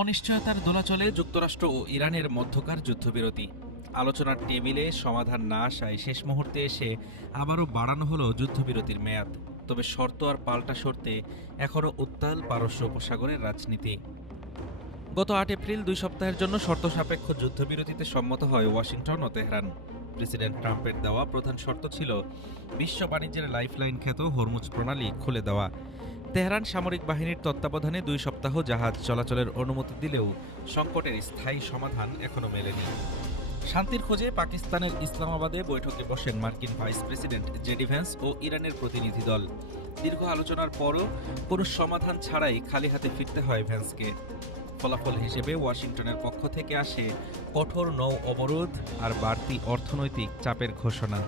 অনিশ্চয়তার দোলাচলে যুক্তরাষ্ট্র ও ইরানের মধ্যকার যুদ্ধবিরতি। আলোচনার টেবিলে সমাধান না আসায় শেষ মুহূর্তে এসে আবারও বাড়ানো হলো যুদ্ধবিরতির মেয়াদ। তবে শর্ত আর পাল্টা শর্তে এখনও উত্তাল পারস্য উপসাগরের রাজনীতি। গত ৮ এপ্রিল ২ সপ্তাহের জন্য শর্ত সাপেক্ষ যুদ্ধবিরতিতে সম্মত হয় ওয়াশিংটন ও তেহরান। প্রেসিডেন্ট ট্রাম্পের দেওয়া প্রধান শর্ত ছিল বিশ্ব বাণিজ্যের লাইফলাইন খ্যাত হরমুজ প্রণালী খুলে দেওয়া। তেহরান সামরিক বাহিনীর তত্ত্বাবধানে ২ সপ্তাহ জাহাজ চলাচলের অনুমতি দিলেও সংকটের স্থায়ী সমাধান এখনও মেলেনি। শান্তির খোঁজে পাকিস্তানের ইসলামাবাদে বৈঠকে বসেন মার্কিন ভাইস প্রেসিডেন্ট জেডি ভ্যান্স ও ইরানের প্রতিনিধি দল। দীর্ঘ আলোচনার পরও কোনো সমাধান ছাড়াই খালি হাতে ফিরতে হয় ভ্যান্সকে। ফলাফল হিসেবে ওয়াশিংটনের পক্ষ থেকে আসে কঠোর নৌ অবরোধ আর বাড়তি অর্থনৈতিক চাপের ঘোষণা।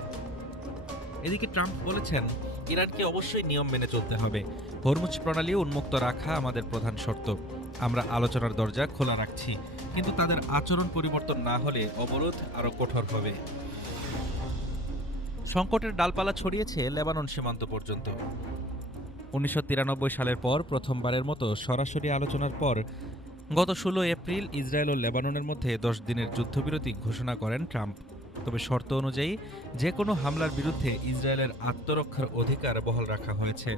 এদিকে ট্রাম্প বলেছেন, ইরানকে অবশ্যই নিয়ম মেনে চলতে হবে। হরমুজ প্রণালী উন্মুক্ত রাখা আমাদের প্রধান শর্ত। আমরা আলোচনার দরজা খোলা রাখছি, কিন্তু তাদের আচরণ পরিবর্তন না হলে অবরোধ আরও কঠোর হবে। সংকটের ডালপালা ছড়িয়েছে লেবানন সীমান্ত পর্যন্ত। ১৯৯৩ সালের পর প্রথমবারের মতো সরাসরি আলোচনার পর গত ১৬ এপ্রিল ইসরায়েল ও লেবাননের মধ্যে ১০ দিনের যুদ্ধবিরতি ঘোষণা করেন ট্রাম্প। তবে শর্ত অনুযায়ী যে কোনো হামলার বিরুদ্ধে ইসরায়েলের আত্মরক্ষার অধিকার বহাল রাখা হয়েছে,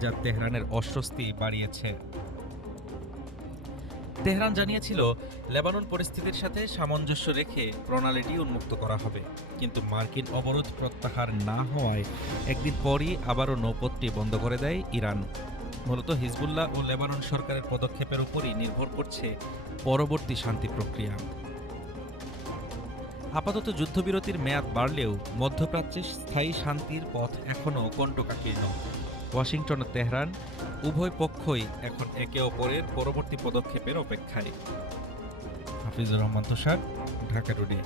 যা তেহরানের অস্বস্তি বাড়িয়েছে। তেহরান জানিয়েছিল, লেবানন পরিস্থিতির সাথে সামঞ্জস্য রেখে প্রণালীটি উন্মুক্ত করা হবে, কিন্তু মার্কিন অবরোধ প্রত্যাহার না হওয়ায় একদিন পরই আবারও নৌপথটি বন্ধ করে দেয় ইরান। মূলত হিজবুল্লাহ ও লেবানন সরকারের পদক্ষেপের উপরই নির্ভর করছে পরবর্তী শান্তি প্রক্রিয়া। আপাতত যুদ্ধবিরতির মেয়াদ বাড়লেও মধ্যপ্রাচ্যে স্থায়ী শান্তির পথ এখনও কণ্টকাকীর্ণ। ওয়াশিংটন ও তেহরান উভয় পক্ষই এখন একে অপরের পরবর্তী পদক্ষেপের অপেক্ষায়। হাফিজুর রহমান তুষার, ঢাকা টুডে।